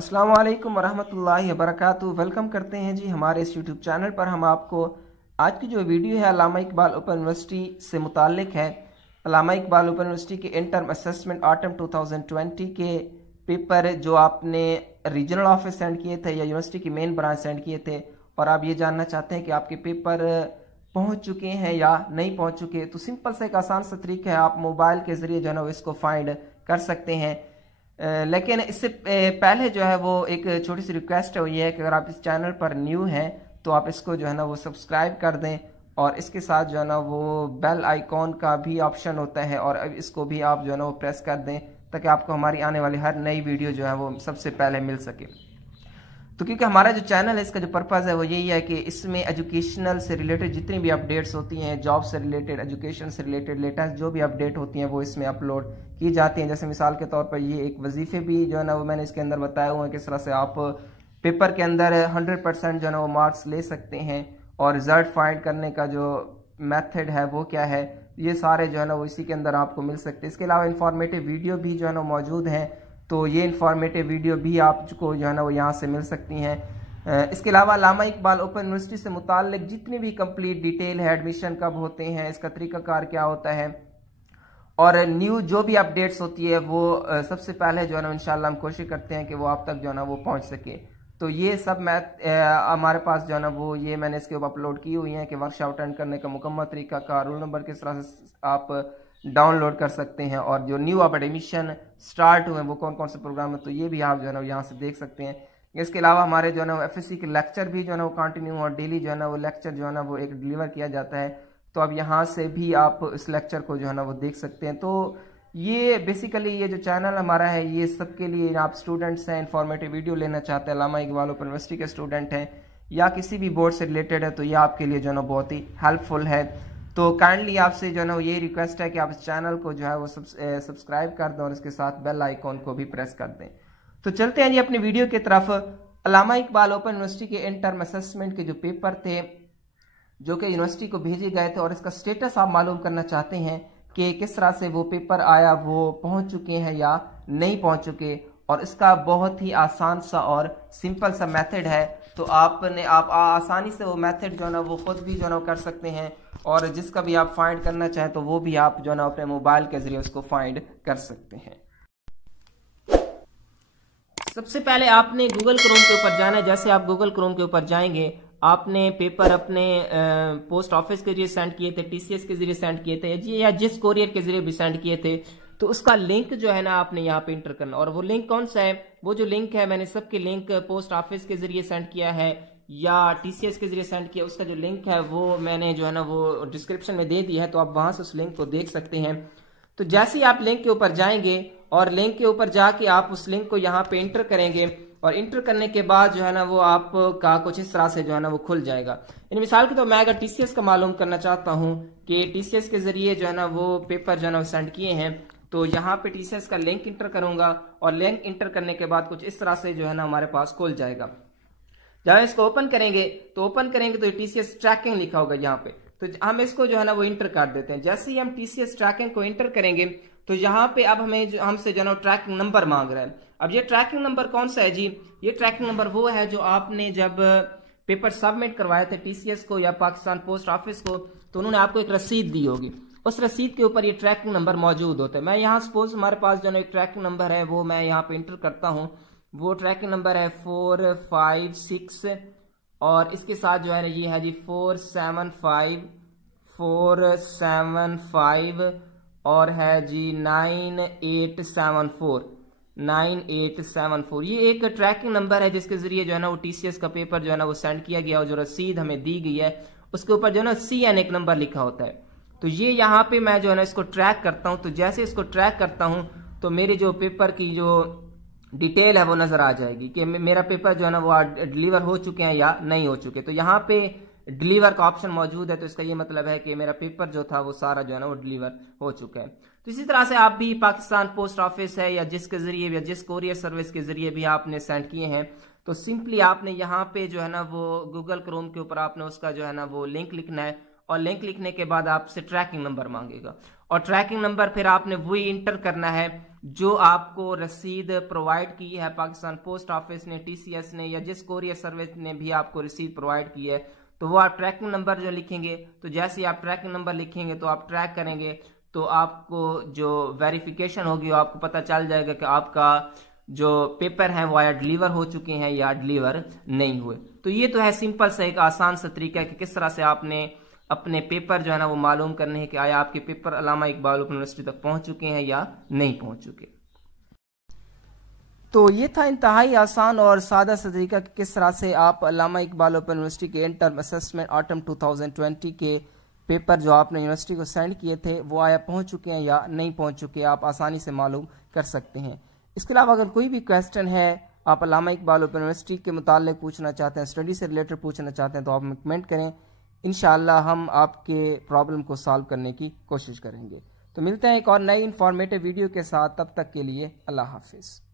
अस्सलाम वालेकुम वरहमतुल्लाहि वबरकातुहू। वेलकम करते हैं जी हमारे इस यूट्यूब चैनल पर। हम आपको आज की जो वीडियो है अल्लामा इकबाल ओपन यूनिवर्सिटी से मुताल्लिक है। अल्लामा इकबाल ओपन यूनिवर्सिटी के इंटर्म असेसमेंट ऑटम 2020 के पेपर जो आपने रीजनल ऑफिस सेंड किए थे या यूनिवर्सिटी की मेन ब्रांच सेंड किए थे, और आप ये जानना चाहते हैं कि आपके पेपर पहुंच चुके हैं या नहीं पहुंच चुके, तो सिंपल सा एक आसान सा तरीका है, आप मोबाइल के ज़रिए जो है ना इसको फाइंड कर सकते हैं। लेकिन इससे पहले जो है वो एक छोटी सी रिक्वेस्ट है, वो ये है कि अगर आप इस चैनल पर न्यू हैं तो आप इसको जो है ना वो सब्सक्राइब कर दें, और इसके साथ जो है ना वो बेल आइकॉन का भी ऑप्शन होता है, और अब इसको भी आप जो है ना वो प्रेस कर दें ताकि आपको हमारी आने वाली हर नई वीडियो जो है वो सबसे पहले मिल सके। तो क्योंकि हमारा जो चैनल है इसका जो पर्पज़ है वो यही है कि इसमें एजुकेशनल से रिलेटेड जितनी भी अपडेट्स होती हैं, जॉब से रिलेटेड, एजुकेशन से रिलेटेड लेटेस्ट जो भी अपडेट होती हैं वो इसमें अपलोड की जाती हैं। जैसे मिसाल के तौर पर ये एक वजीफ़े भी जो है ना वो मैंने इसके अंदर बताया हुआ है किस तरह से आप पेपर के अंदर 100% जो है ना वो मार्क्स ले सकते हैं, और रिजल्ट फाइंड करने का जो मेथड है वो क्या है, ये सारे जो है ना वो इसी के अंदर आपको मिल सकते हैं। इसके अलावा इंफॉर्मेटिव वीडियो भी जो है ना मौजूद हैं, तो ये इंफॉर्मेटिव वीडियो भी आपको जो है ना वो यहाँ से मिल सकती हैं। इसके अलावा अल्लामा इकबाल ओपन यूनिवर्सिटी से मुताल्लिक जितनी भी कंप्लीट डिटेल है, एडमिशन कब होते हैं, इसका तरीकाकार क्या होता है, और न्यू जो भी अपडेट्स होती है वो सबसे पहले जो है ना इंशाल्लाह हम कोशिश करते हैं कि वो आप तक जो है ना वो पहुँच सके। तो ये सब मैथ हमारे पास जो है ना वो ये मैंने इसके ऊपर अपलोड की हुई हैं कि वर्कशॉप अटेंड करने का मुकम्मल तरीका का, रोल नंबर किस तरह से आप डाउनलोड कर सकते हैं, और जो न्यू अब एडमिशन स्टार्ट हुए वो कौन कौन से प्रोग्राम है, तो ये भी आप जो है ना यहाँ से देख सकते हैं। इसके अलावा हमारे जो है ना एफएससी के लेक्चर भी जो है ना वो कंटिन्यू और डेली जो है ना वो लेक्चर जो है ना वो एक डिलीवर किया जाता है, तो अब यहाँ से भी आप इस लेक्चर को जो है ना वो देख सकते हैं। तो ये बेसिकली ये जो चैनल हमारा है ये सबके लिए, आप स्टूडेंट्स हैं, इंफॉर्मेटिव वीडियो लेना चाहते हैं, अल्लामा इकबाल ओपन यूनिवर्सिटी के स्टूडेंट हैं या किसी भी बोर्ड से रिलेटेड है, तो ये आपके लिए जो है ना बहुत ही हेल्पफुल है। तो काइंडली आपसे जो है ना ये रिक्वेस्ट है कि आप इस चैनल को जो है वो सब्सक्राइब कर दें और इसके साथ बेल आइकॉन को भी प्रेस कर दें। तो चलते हैं जी अपनी वीडियो की तरफ। अल्लामा इकबाल ओपन यूनिवर्सिटी के इंटर्म असेसमेंट के जो पेपर थे जो कि यूनिवर्सिटी को भेजे गए थे, और इसका स्टेटस आप मालूम करना चाहते हैं कि किस तरह से वो पेपर आया, वो पहुंच चुके हैं या नहीं पहुंच चुके, और इसका बहुत ही आसान सा और सिंपल सा मेथड है। तो आप आसानी से वो मेथड जो है ना वो खुद भी जो है ना कर सकते हैं, और जिसका भी आप फाइंड करना चाहें तो वो भी आप जो है ना अपने मोबाइल के जरिए उसको फाइंड कर सकते हैं। सबसे पहले आपने गूगल क्रोम के ऊपर जाना है। जैसे आप गूगल क्रोम के ऊपर जाएंगे, आपने पेपर अपने पोस्ट ऑफिस के जरिए सेंड किए थे, टीसीएस के जरिए सेंड किए थे या जिस कोरियर के जरिए भी सेंड किए थे, तो उसका लिंक जो है ना आपने यहाँ पे इंटर करना। और वो लिंक कौन सा है, वो जो लिंक है मैंने सबके लिंक पोस्ट ऑफिस के जरिए सेंड किया है या टीसीएस के जरिए सेंड किया, उसका जो लिंक है वो मैंने जो है ना वो डिस्क्रिप्शन में दे दिया है, तो आप वहां से उस लिंक को देख सकते हैं। तो जैसे ही आप लिंक के ऊपर जाएंगे और लिंक के ऊपर जाके आप उस लिंक को यहाँ पे इंटर करेंगे, और इंटर करने के बाद जो है ना वो आपका कुछ इस तरह से जो है ना वो खुल जाएगा। इन मिसाल के तो मैं अगर टीसीएस का मालूम करना चाहता हूँ कि टीसीएस के जरिए जो है ना वो पेपर जो है ना सेंड किए हैं, तो यहाँ पे टीसीएस का लिंक इंटर करूंगा, और लिंक इंटर करने के बाद कुछ इस तरह से जो है ना हमारे पास खुल जाएगा। जब इसको ओपन करेंगे तो टीसीएस ट्रैकिंग लिखा होगा यहाँ पे, तो हम इसको जो है ना वो इंटर कर देते हैं। जैसे ही हम टीसीएस ट्रैकिंग को इंटर करेंगे तो यहाँ पे अब हमसे जो है ना ट्रैकिंग नंबर मांग रहा है। अब ये ट्रैकिंग नंबर कौन सा है जी, ये ट्रैकिंग नंबर वो है जो आपने जब पेपर सबमिट करवाए थे टीसीएस को या पाकिस्तान पोस्ट ऑफिस को, तो उन्होंने आपको एक रसीद दी होगी, उस रसीद के ऊपर ये ट्रैकिंग नंबर मौजूद होता है। मैं यहाँ सपोज हमारे पास जो है एक ट्रैकिंग नंबर है वो मैं यहाँ पे इंटर करता हूँ, वो ट्रैकिंग नंबर है 456, और इसके साथ जो है ना ये है जी 475 और है जी 9874। ये एक ट्रैकिंग नंबर है जिसके जरिए जो है ना वो टीसीएस का पेपर जो है ना वो सेंड किया गया, और जो रसीद हमें दी गई है उसके ऊपर जो है ना CN एक नंबर लिखा होता है। तो ये यहाँ पे मैं जो है ना इसको ट्रैक करता हूँ, तो जैसे इसको ट्रैक करता हूँ तो मेरे जो पेपर की जो डिटेल है वो नजर आ जाएगी कि मेरा पेपर जो है ना वो डिलीवर हो चुके हैं या नहीं हो चुके। तो यहाँ पे डिलीवर का ऑप्शन मौजूद है, तो इसका ये मतलब है कि मेरा पेपर जो था वो सारा जो है ना वो डिलीवर हो चुका है। तो इसी तरह से आप भी पाकिस्तान पोस्ट ऑफिस है या जिसके जरिए या जिस कोरियर सर्विस के जरिए भी आपने सेंड किए हैं, तो सिंपली आपने यहाँ पे जो है ना वो गूगल क्रोम के ऊपर आपने उसका जो है ना वो लिंक लिखना है, और लिंक लिखने के बाद आपसे ट्रैकिंग नंबर मांगेगा, और ट्रैकिंग नंबर फिर आपने वही इंटर करना है जो आपको रसीद प्रोवाइड की है पाकिस्तान पोस्ट ऑफिस ने, TCS ने, या जिस कोरियर सर्विस ने भी आपको रसीद प्रोवाइड की है। तो वो आप ट्रैकिंग नंबर जो लिखेंगे, तो जैसे ही आप ट्रैकिंग नंबर लिखेंगे तो आप ट्रैक करेंगे तो आपको जो वेरिफिकेशन होगी वो आपको पता चल जाएगा कि आपका जो पेपर हैं वो आया डिलीवर हो चुके हैं या डिलीवर नहीं हुए। तो ये तो है सिंपल सा एक आसान सा तरीका है कि किस तरह से आपने अपने पेपर जो है ना वो मालूम करने हैं कि आया आपके पेपर अल्लामा इकबाल ओपन यूनिवर्सिटी तक पहुंच चुके हैं या नहीं पहुंच चुके। तो ये था इंतहाई आसान और सादा सा तरीका कि किस तरह से आप अल्लामा इकबाल ओपन यूनिवर्सिटी के इंटर टर्म असेसमेंट ऑटम 2020 के पेपर जो आपने यूनिवर्सिटी को सेंड किए थे वो आया पहुंच चुके हैं या नहीं पहुंच चुके, आप आसानी से मालूम कर सकते हैं। इसके अलावा अगर कोई भी क्वेश्चन है, आप अल्लामा इकबाल ओपन यूनिवर्सिटी के मुताल्लिक पूछना चाहते हैं, स्टडी से रिलेटेड पूछना चाहते हैं, तो आप हमें कमेंट करें। इंशाअल्लाह हम आपके प्रॉब्लम को सॉल्व करने की कोशिश करेंगे। तो मिलते हैं एक और नई इंफॉर्मेटिव वीडियो के साथ, तब तक के लिए अल्लाह हाफिज़।